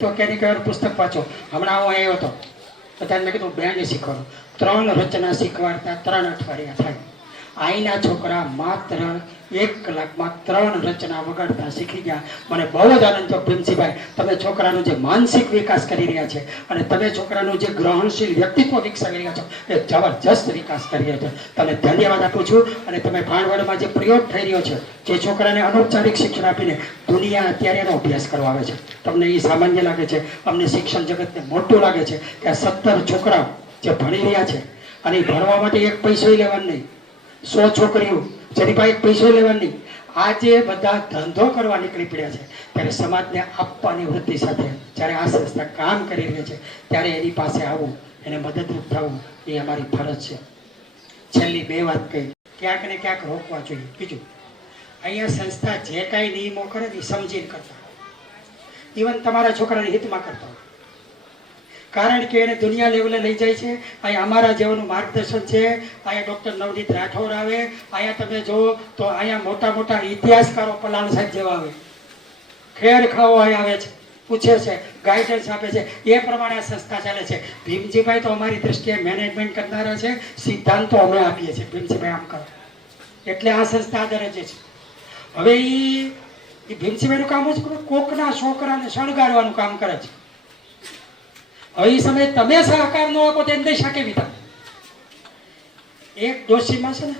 તો ક્યારેક વાર પુસ્તક વાંચો. હમણાં હું આવ્યો હતો તો ત્યારે મેં કીધું બેન્ડ શીખવાનું. 3 રચના શીખવાડતા 3 અઠવાડિયા થાય. અહીંના છોકરા માત્ર 1 કલાકમાં 3 રચના વગાડતા શીખી ગયા. મને બહુ જ આનંદ થયો. ભીમસિંહભાઈ, તમે છોકરાનો જે માનસિક વિકાસ કરી રહ્યા છે અને તમે છોકરાનું જે ગ્રહણશીલ વ્યક્તિત્વ વિકસાવી રહ્યા છો એ જબરજસ્ત વિકાસ કરી રહ્યા છે. તમને ધન્યવાદ આપું છું. અને તમે ભાણવડમાં જે પ્રયોગ થઈ રહ્યો છે, જે છોકરાને અનૌપચારિક શિક્ષણ આપીને દુનિયા અત્યારે એનો અભ્યાસ કરવા આવે છે, તમને એ સામાન્ય લાગે છે? અમને શિક્ષણ જગતને મોટું લાગે છે કે આ 17 છોકરાઓ જે ભણી રહ્યા છે અને ભણવા માટે 1 પૈસો લેવાનો નહીં. 100 છોકરીઓ જેની પાસે 1 પૈસો લેવાનો નહીં. આજે બધા ધંધો કરવા નીકળી પડ્યા છે. ત્યારે સમાજને આપવાની વૃત્તિ સાથે જ્યારે આ સંસ્થા કામ કરી રહી છે ત્યારે એની પાસે આવવું, એને મદદરૂપ થવું એ અમારી ફરજ છે. છેલ્લી 2 વાત કહી, ક્યાંક ને ક્યાંક રોકવા જોઈએ. બીજું, અહીંયા સંસ્થા જે કાંઈ નિયમો કરે એ સમજીને કરતા, ઇવન તમારા છોકરાની હિતમાં કરતા, કારણ કે એને દુનિયા લેવલે લઈ જાય છે. અહીંયા અમારા જેવાનું માર્ગદર્શન છે. અહીંયા ડૉક્ટર નવનીત રાઠોડ આવે, અહીંયા તમે જુઓ તો અહીંયા મોટા મોટા ઇતિહાસકારો પલાણ સાહેબ જેવા આવે, ખેર ખાવો અહીંયા આવે છે, પૂછે છે, ગાઈડન્સ આપે છે. એ પ્રમાણે આ સંસ્થા ચાલે છે. ભીમજીભાઈ તો અમારી દ્રષ્ટિએ મેનેજમેન્ટ કરનારા છે, સિદ્ધાંતો અમે આપીએ છીએ. ભીમજીભાઈ આમ કરો એટલે આ સંસ્થા દરજ્જે છે. હવે એ ભીમજીભાઈનું કામ જ કોકના છોકરાને શણગારવાનું કામ કરે છે. હવે એ સમયે તમે સહકાર ન આપો તો એમ દશા કેવી થાય? એક ડોશીમાં છે ને